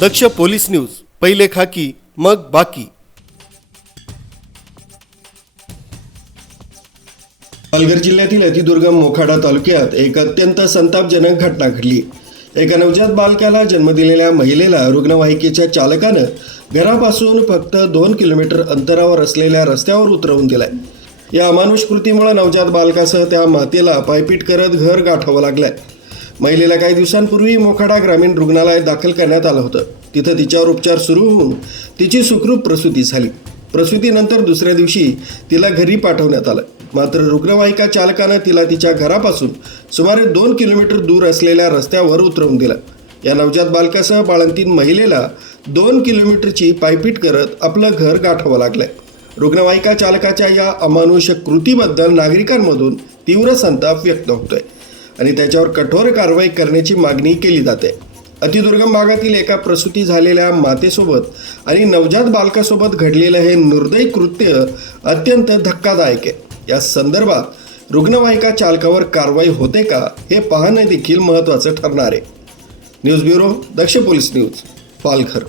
दक्ष police news पहिले खाकी मग बाकी. पालघर जिल्ह्यातील अतिदुर्गम मोखाडा तालुक्यात एक अत्यंत संतापजनक घटना घडली. एका नवजात बालकाला जन्म दिलेल्या महिलेला रुग्णवाहिकेच्या चालकानं घरापासून फक्त दोन किलोमीटर अंतरावर असलेल्या रस्त्यावर उतरवून दिलाय. या अमानुष कृतीमुळे नवजात बालकासह त्या मातेला पायपीट करत घर गाठावं लागलंय. महिलेला काही दिवसांपूर्वी मोखाडा ग्रामीण रुग्णालयात दाखल करण्यात आलं होतं. तिथं तिच्यावर उपचार सुरू होऊन तिची सुखरूप प्रसूती झाली. प्रसूतीनंतर दुसऱ्या दिवशी तिला घरी पाठवण्यात आलं. मात्र रुग्णवाहिका चालकानं तिला तिच्या घरापासून सुमारे दोन किलोमीटर दूर असलेल्या रस्त्यावर उतरवून दिलं. या नवजात बालकासह बाळंतीन महिलेला दोन किलोमीटरची पायपीट करत आपलं घर गाठावं लागलंय. रुग्णवाहिका चालकाच्या या अमानुष कृतीबद्दल नागरिकांमधून तीव्र संताप व्यक्त होतोय. आणि त्याच्यावर कठोर कारवाई करण्याची मागणी केली जाते. अतिदुर्गम भागातील एका प्रसूती झालेल्या मातेसोबत आणि नवजात बालकासोबत घडलेलं हे निर्दयी कृत्य अत्यंत धक्कादायक आहे. या संदर्भात रुग्णवाहिका चालकावर कारवाई होते का हे पाहणं देखील महत्त्वाचं ठरणार आहे. News bureau Daksh police news Palghar.